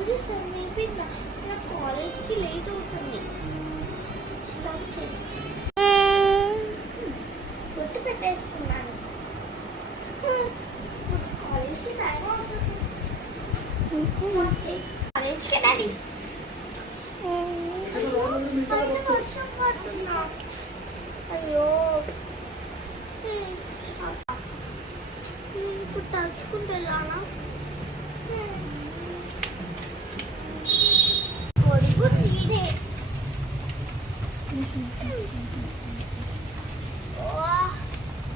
ఇది సమీపించ నా కాలేజ్కి లేట్ అవుతుంది. స్టార్ట్ చేయి. గుర్తు పెట్టేసుకున్నాను. కాలేజ్కి టైం అవుతుంది. స్టార్ట్ చేయి. కాలేజ్కి డాడీ. వర్షం పడుతుందా? అయ్యో ఇప్పుడు తలుచుకుంటూ వెళ్ళానా? కొడుకు తీరే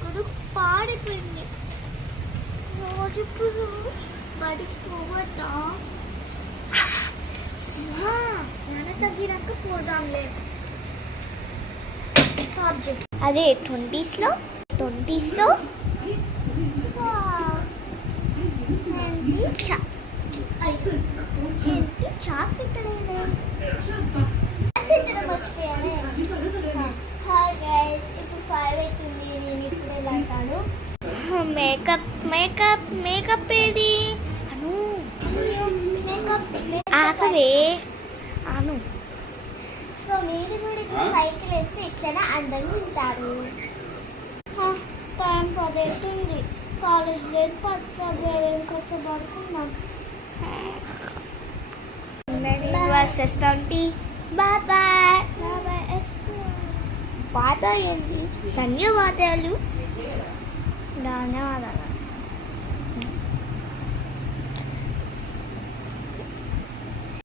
కొడుకు పాడిపోయింది. రోజు ఇప్పుడు బడికి పోవద్దా? నాన్న తగ్గినాక పోదాంలే. అదే 20s లో ఏంటి చాక్ పెట్టడం మర్చిపోయానే. హాయ్ గైస్, ఇప్పుడు 5 అవుతుంది. నేను ఇప్పుడు ఎలా అంటాను మేకప్ ఏది అను ఆకవే అను. సో మీరు కూడా సైకిల్ వేస్తే ఇట్లనే అందంగా ఉంటారు. టైం 10 అవుతుంది. కాలేజ్ లేదు, కొంచెం పడుకున్నాం. వచ్చేస్తాంటి. బాయ్ ఏంటి? ధన్యవాదాలు.